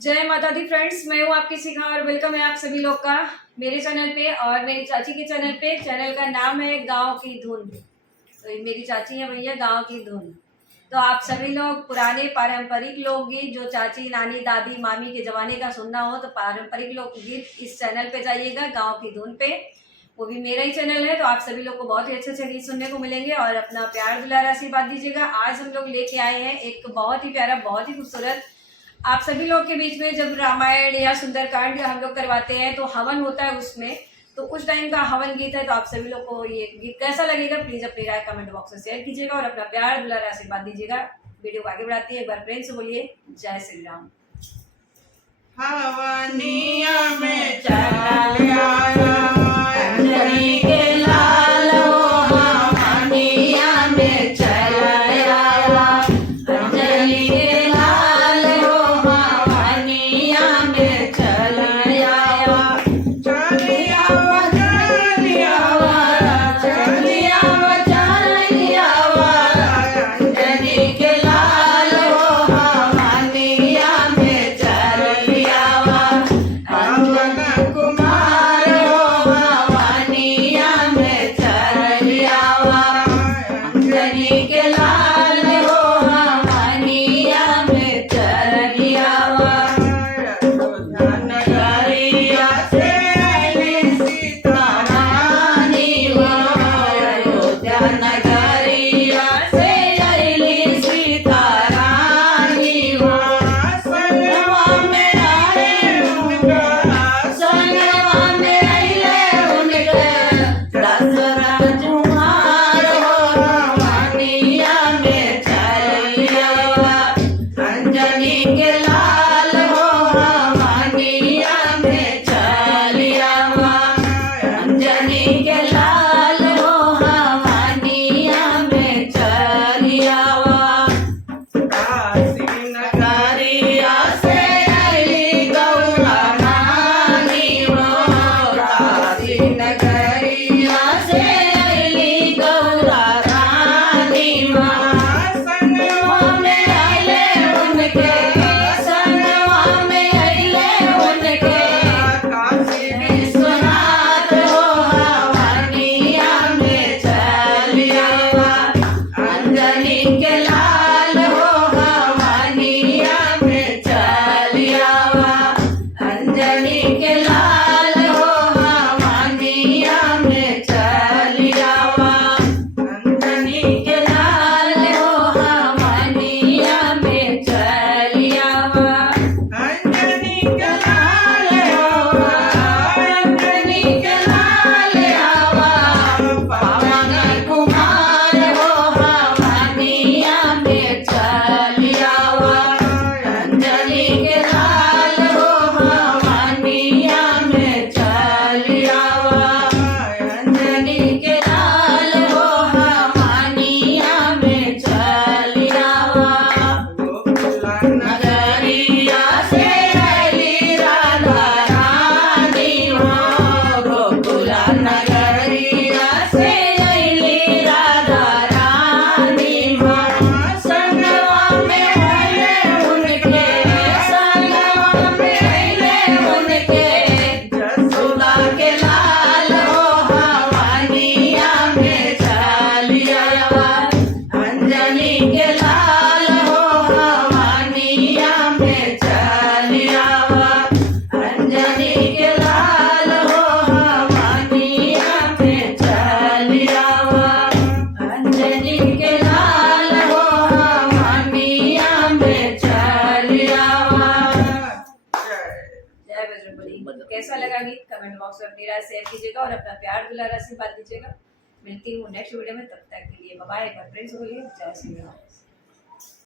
जय माता दी फ्रेंड्स, मैं हूँ आपकी शिखा और वेलकम है आप सभी लोग का मेरे चैनल पे और मेरी चाची के चैनल पे। चैनल का नाम है गांव की धुन। तो ये मेरी चाची है भैया, गांव की धुन। तो आप सभी लोग पुराने पारंपरिक लोकगीत जो चाची नानी दादी मामी के ज़माने का सुनना हो तो पारंपरिक लोकगीत इस चैनल पे जाइएगा, गाँव की धुन पे। वो भी मेरा ही चैनल है, तो आप सभी लोग को बहुत ही अच्छे अच्छे गीत सुनने को मिलेंगे और अपना प्यार दुलार आशीर्वाद दीजिएगा। आज हम लोग लेके आए हैं एक बहुत ही प्यारा, बहुत ही खूबसूरत, आप सभी लोग के बीच में जब रामायण या सुंदरकांड हम लोग करवाते हैं तो हवन होता है उसमें, तो उस टाइम का हवन गीत है। तो आप सभी लोग को ये गीत कैसा लगेगा प्लीज अपनी राय कमेंट बॉक्स में शेयर कीजिएगा और अपना प्यार दुलार आशीर्वाद दीजिएगा। वीडियो को आगे बढ़ाती है, एक बार प्रेम से बोलिए जय श्री राम। हवनिया में चल आया अंजनी के लाल हो, हवनिया में चल आया अंजनी के लाल हो, हवनिया में चल आया। चलिया चलिया चलिया चलिया अंजनी के लाल हो, हवनिया में चल अंजन कुमार हो, हवनिया में चल अंजनी के लाल हो, हवनिया में चल नगरिया से अइली सीता रानी हो, अयोध्या नगरिया से अइली सीता रानी हो। संगवा में आए संगवा में अइले उनके दशरथ कुमार हो, हवनिया में चल अंजनी के लाल हो, हवनिया में चल अंजनी के लाल हो, हवनिया में चल काशी नगरिया से अइली गौरा रानी हो, काशी नगरिया से अइली गौरा रानी हो। संगवा में अइले उनके संगवा में अइले उनके काशी विश्वनाथ हो, हवनिया में चल अंजनी के लाल हो, हवनिया में चल अंजनी के लाल हो, हवनिया में चल अंजनी के लाल हो, हवनिया में चल अंजनी के लाल हो, अंजनी के लाल आवा पवन कुमार हो, हवनिया में चल अंजनी के लाल हो, हवनिया में चल अंजनी के लाल हो, हवनिया में चल नगरिया से अइली राधा रानी हो, गोकुला नगरिया से अइली राधा रानी हो। संगवा में अइले उनके संगवा में अइले उनके जसोदा के लाल हो, हवनिया में चल अंजनी के लाल हो, हवनिया में चल अंजनी के लाल हो, हवनिया में चल अंजनी के लाल हो, हवनिया में चल जय बजरंगबली। कैसा लगा गीत कमेंट बॉक्स में अपनी राय शेयर कीजिएगा और अपना प्यार दुलार आशीर्वाद दीजिएगा। मिलती हूँ नेक्स्ट वीडियो में, तब तक के लिए बाय बाय। एक बार फ्रेंड्स बोलिए जय श्री राम।